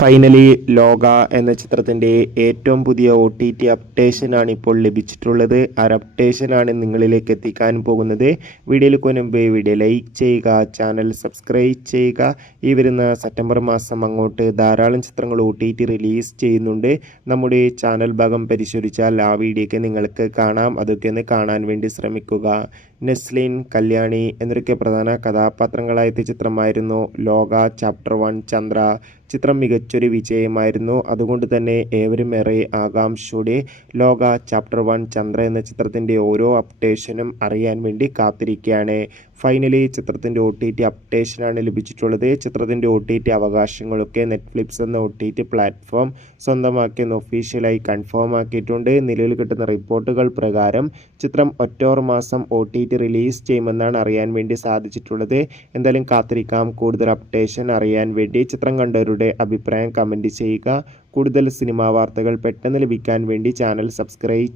Finally ലോക എന്ന ചിത്രത്തിൻ്റെ ഏറ്റവും പുതിയ OTT അപ്ഡേഷനാണ് ഇപ്പോൾ ലഭിച്ചിട്ടുള്ളത്. ആ അപ്ഡേഷനാണ് നിങ്ങളിലേക്ക് എത്തിക്കാൻ പോകുന്നത്. വീഡിയോയിൽ മുൻപ് വീഡിയോ ലൈക്ക് ചെയ്യുക, ചാനൽ സബ്സ്ക്രൈബ് ചെയ്യുക. ഈ വരുന്ന സെപ്റ്റംബർ മാസം അങ്ങോട്ട് ധാരാളം ചിത്രങ്ങൾ OTT റിലീസ് ചെയ്യുന്നുണ്ട്. നമ്മുടെ ചാനൽ ഭാഗം പരിശോധിച്ചാൽ ആ വീഡിയോയ്ക്ക് നിങ്ങൾക്ക് കാണാം. അതൊക്കെ ഒന്ന് കാണാൻ വേണ്ടി ശ്രമിക്കുക. നെസ്ലിൻ, കല്യാണി എന്നൊക്കെ പ്രധാന കഥാപാത്രങ്ങളായ ചിത്രമായിരുന്നു ലോക ചാപ്റ്റർ 1 ചന്ദ്ര. ചിത്രം മികച്ചൊരു വിജയമായിരുന്നു. അതുകൊണ്ട് തന്നെ ഏവരും ഏറെ ആകാംക്ഷയോടെ ലോക ചാപ്റ്റർ 1 ചന്ദ്ര എന്ന ചിത്രത്തിൻ്റെ ഓരോ അപ്ഡേഷനും അറിയാൻ വേണ്ടി കാത്തിരിക്കുകയാണ്. ഫൈനലി ചിത്രത്തിൻ്റെ OTT അപ്ഡേഷനാണ് ലഭിച്ചിട്ടുള്ളത്. ചിത്രത്തിൻ്റെ OTT അവകാശങ്ങളൊക്കെ നെറ്റ്ഫ്ലിക്സ് എന്ന OTT പ്ലാറ്റ്ഫോം സ്വന്തമാക്കിയെന്ന് ഒഫീഷ്യലായി കൺഫേം ആക്കിയിട്ടുണ്ട്. നിലവിൽ കിട്ടുന്ന റിപ്പോർട്ടുകൾ പ്രകാരം ചിത്രം ഒക്ടോബർ മാസം OTT റിലീസ് ചെയ്യുമെന്നാണ് അറിയാൻ വേണ്ടി സാധിച്ചിട്ടുള്ളത്. എന്തായാലും കാത്തിരിക്കാം കൂടുതൽ അപ്ഡേഷൻ അറിയാൻ വേണ്ടി. ചിത്രം കണ്ടവരുടെ അഭിപ്രായം കമൻറ്റ് ചെയ്യുക. കൂടുതൽ സിനിമാ വാർത്തകൾ പെട്ടെന്ന് ലഭിക്കാൻ വേണ്ടി ചാനൽ സബ്സ്ക്രൈബ്